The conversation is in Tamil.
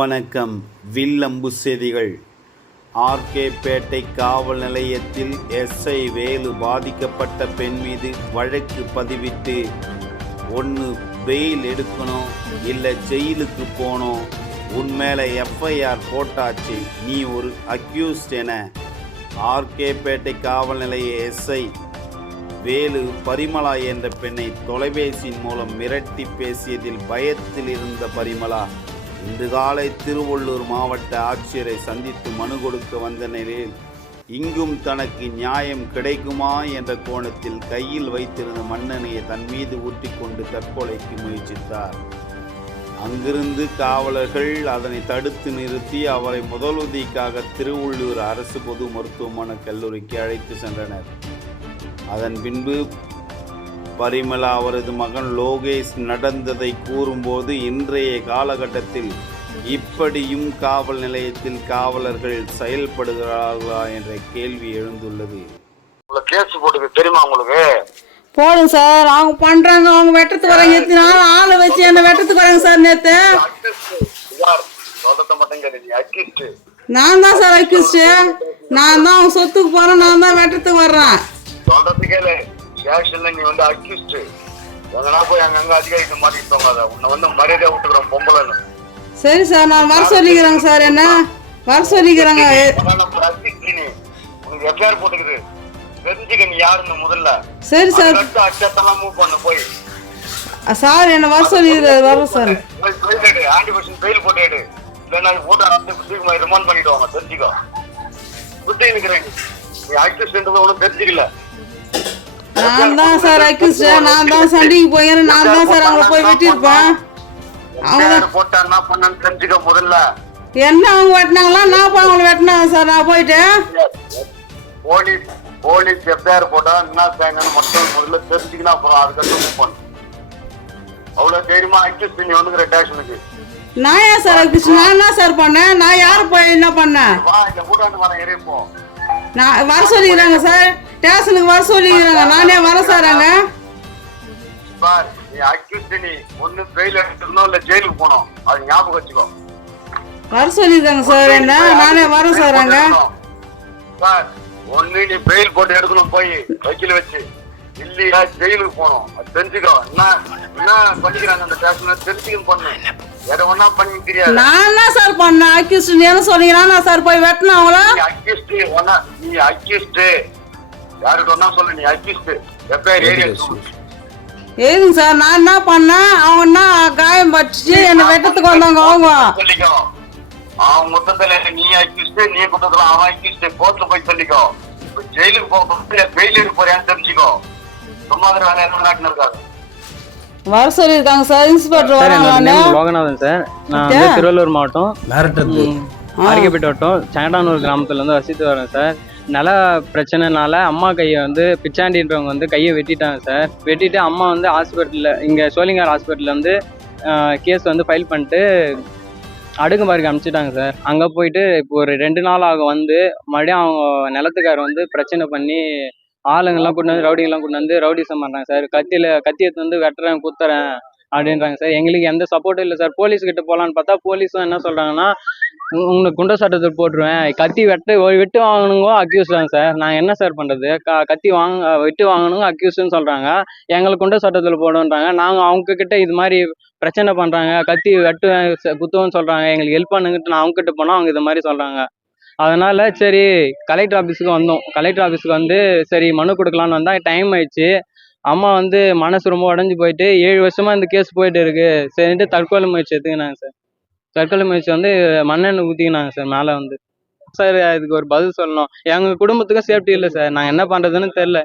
வணக்கம் வில்லம்பு செய்திகள். ஆர்கேபேட்டை காவல் நிலையத்தில் எஸ்ஐ வேலு பாதிக்கப்பட்ட பெண் மீது வழக்கு பதிவிட்டு ஒன்று பெயில் எடுக்கணும் இல்லை ஜெயிலுக்கு போனோம் உன் மேலே எஃப்ஐஆர் போட்டாச்சு நீ ஒரு அக்யூஸ்ட் என. ஆர்கேபேட்டை காவல் நிலைய எஸ்ஐ வேலு பரிமளா என்ற பெண்ணை தொலைபேசியின் மூலம் மிரட்டி பேசியதில் பயத்தில் இருந்த பரிமளா. இன்று காலை திருவள்ளூர் மாவட்ட ஆட்சியரை சந்தித்து மனு கொடுக்க வந்த நிலையில் இங்கும் தனக்கு நியாயம் கிடைக்குமா என்ற கோணத்தில் கையில் வைத்திருந்த மன்னனையை தன் மீது ஊற்றிக்கொண்டு தற்கொலைக்கு முயற்சித்தார். அங்கிருந்து காவலர்கள் அதனை தடுத்து நிறுத்தி அவரை முதலுதவிக்காக திருவள்ளூர் அரசு பொது மருத்துவமனை கல்லூரிக்கு அழைத்து சென்றனர். அதன் பின்பு பரிமளா அவரது மகன் லோகேஷ் நடந்ததை கூறும்போது இன்றைய காலகட்டத்தில் இப்படியும் காவல் நிலையத்தில் காவலர்கள் செயல்படுகிறார்களா என்ற கேள்வி எழுந்துள்ளது. கேஸ் போட்டுக்கு தெரியுமா உங்களுக்கு? போடுங்க சார் அவங்க பண்றாங்க அவங்க வெட்டத்துக்கு வராங்க எத்தனை நாள் ஆளை வச்சு என்ன வெட்டத்துக்கு வராங்க சார் நேத்து. நான் தான் சார் அக்யூஸ்ட் நான் தான் அவங்க சொத்துக்கு போறேன் நான் தான் வெட்டத்துக்கு வர்றேன். சொல்றதுக்கே இல்லை ஸ்டேஷன்ல நீ வந்து அக்கிஸ்ட் எங்கன்னா போய் அங்கங்க அதிகாரிட்டு மாட்டிட்டு தோங்காத. உன்னை வந்து மரியாதையா விட்டுக்கிறோம் பொம்பளைன்னு. சரி சார் நான் வர சொல்லிக்கிறேங்க சார் என்ன? வர சொல்லிக்கிறாங்க. உனக்கு எஃப்ஐஆர் போட்டுக்குது. தெரிஞ்சுக்க நீ யாருன்னு முதல்ல. சரி சார். அச்சத்தெல்லாம் மூவ் பண்ணு போய். சார் என்ன வர சொல்லிக்கிறாரு வரோம் சார். போய் பெயில் போட்டு இல்லைன்னா போட்டு சீக்கிரமா ரிமாண்ட் பண்ணிடுவாங்க தெரிஞ்சுக்கோ. புத்தி நிக்கிறேன். நீ அக்கிஸ்ட்ன்றது ஒன்றும் தெரிஞ்சுக்கல. நான் தான் சார் அக்யூஸ்ட் நான் தான் சண்டைக்கு போகிறேன் நான் தான் சார் அவங்கள போய் வெட்டியிருப்பேன். எஃப்ஐஆர் போட்டா என்ன பண்ணன்னு தெரிஞ்சுக்க முதல்ல. என்ன அவங்க வெட்டினாங்களா? நான் போய் அவங்கள வெட்டினாங்க சார். நான் போயிட்டு. போலீஸ் போலீஸ் எஃப்ஐஆர் போட்டா என்ன செய்யணும்னு மட்டும் முதல்ல தெரிஞ்சுக்கினா அப்புறம் அதுக்கப்புறம் மூவ் பண்ணு. அவ்வளவு தைரியமா அக்யூஸ் நீ வந்துக்கிற ஸ்டேஷனுக்கு நான் ஏன் சார் அக்யூஸ்ட் நான் என்ன சார் பண்ணேன்? நான் யார் போய் என்ன பண்ணேன்? வா இந்த கூட்டாண்டு வர எரிப்போம் நான் வர சொல்லிக்கிறாங்க சார். ஸ்டேஷனுக்கு வர சொல்லிக்கிறாங்க. நானே வர சார் அங்க பார் நீ அக்யூஸ் நீ ஒண்ணு பெயில் எடுத்துக்கணும் இல்ல ஜெயிலுக்கு போகணும். அது ஞாபகம் வச்சுக்கோ. வர சொல்லியிருக்காங்க சார் என்ன? நானே வரேன் சார் அங்க சார் ஒண்ணு நீ பெயில் போட்டு எடுக்கணும் போய் வக்கீல் வச்சு. இல்லையா ஜெயிலுக்கு போகணும். அது தெரிஞ்சுக்கோ. என்ன என்ன பண்ணிக்கிறாங்க அந்த ஸ்டேஷன்ல தெரிஞ்சுக்கணும் பண்ணு. பண்ணி நான் சார் பண்ணேன்? அக்யூஸ்ட் என்ன சொன்னீங்கன்னா நான் சார் போய் வெட்டினேன் அவங்கள? அக்யூஸ்ட் ஒன்னா நீ அக்யூஸ்ட் ஒன்னா சொல்லு நீ அக்யூஸ்ட் எஃப்ஐஆர் ஏரியா ஏதுங்க சார் நான் என்ன பண்ணேன்? அவங்க என்ன காயம் பட்டுச்சு? என்னை வெட்டத்துக்கு வந்தாங்க அவங்க? அவன் மொத்தத்துல நீ அக்யூஸ்ட் நீ குற்றத்துல அவன் அக்யூஸ்ட் கோர்ட்ல போய் சொல்லிக்கோ. இப்ப ஜெயிலுக்கு போக பெயில் எடுக்க போறியான்னு தெரிஞ்சுக்கோ. சும்மா வேலை என்ன நாட்டுல இருக்காது. வர சொல்லியிருக்காங்க சார் இன்ஸ்பெக்டர் சார் வராங்க. லோகநாதன் சார். நான் வந்து. திருவள்ளூர் மாவட்டம் மிரட்டுறது ஆரிக்கப்பேட்டை வட்டம் சேண்டானூர் கிராமத்துல இருந்து வசித்து வரேன் சார். நில பிரச்சனைனால அம்மா கையை வந்து பிச்சாண்டின்றவங்க வந்து கையை வெட்டிட்டாங்க சார். வெட்டிட்டு அம்மா வந்து ஹாஸ்பிட்டலில் இங்கே சோழிங்கார் ஹாஸ்பிட்டலில் வந்து கேஸ் வந்து ஃபைல் பண்ணிட்டு அடுக்குமாருக்கு அனுப்பிச்சிட்டாங்க சார். அங்கே போயிட்டு இப்போ ஒரு ரெண்டு நாள் ஆகும் வந்து மறுபடியும் அவங்க நிலத்துக்கார வந்து பிரச்சனை பண்ணி ஆளுங்கெல்லாம் கொண்டு வந்து ரவுடிங்கெல்லாம் கொண்டு வந்து ரவுடிசம் பண்ணுறாங்க சார். கத்தியில் கத்தி எடுத்து வந்து வெட்டுறேன் குத்துறேன் அப்படின்றாங்க சார். எங்களுக்கு எந்த சப்போர்ட்டும் இல்லை சார். போலீஸ்கிட்ட போகலான்னு பார்த்தா போலீஸும் என்ன சொல்கிறாங்கன்னா உங்களுக்கு குண்ட சட்டத்தில் போட்டுருவேன். கத்தி வெட்டு வெட்டு வாங்கணுங்கோ அக்யூஸ் தான் சார் நாங்கள் என்ன சார் பண்ணுறது க கத்தி வாங்க வெட்டு வாங்கணுங்க அக்யூஸ்ன்னு சொல்கிறாங்க எங்களுக்கு குண்ட சட்டத்தில் போடுன்றாங்க. நாங்கள் அவங்கக்கிட்ட இது மாதிரி பிரச்சனை பண்ணுறாங்க கத்தி வெட்டு குத்துவோன்னு சொல்கிறாங்க எங்களுக்கு ஹெல்ப் பண்ணுங்கட்டு நான் அவங்ககிட்ட போனால் அவங்க இது மாதிரி சொல்கிறாங்க அதனால் சரி கலெக்டர் ஆஃபீஸுக்கு வந்தோம். கலெக்டர் ஆஃபீஸுக்கு வந்து சரி மனு கொடுக்கலான்னு வந்தால் டைம் ஆயிடுச்சு. அம்மா வந்து மனசு ரொம்ப உடஞ்சி போயிட்டு ஏழு வருஷமாக இந்த கேஸ் போயிட்டு இருக்கு. சரின்ட்டு தற்கொலை முயற்சி எடுத்துக்கினாங்க சார் தற்கொலை முயற்சி வந்து மண்ணெண்ணெய் ஊற்றிக்கினாங்க சார் மேலே வந்து. சார் இதுக்கு ஒரு பதில் சொல்லணும். எங்கள் குடும்பத்துக்கும் சேஃப்டி இல்லை சார். நான் என்ன பண்ணுறதுன்னு தெரில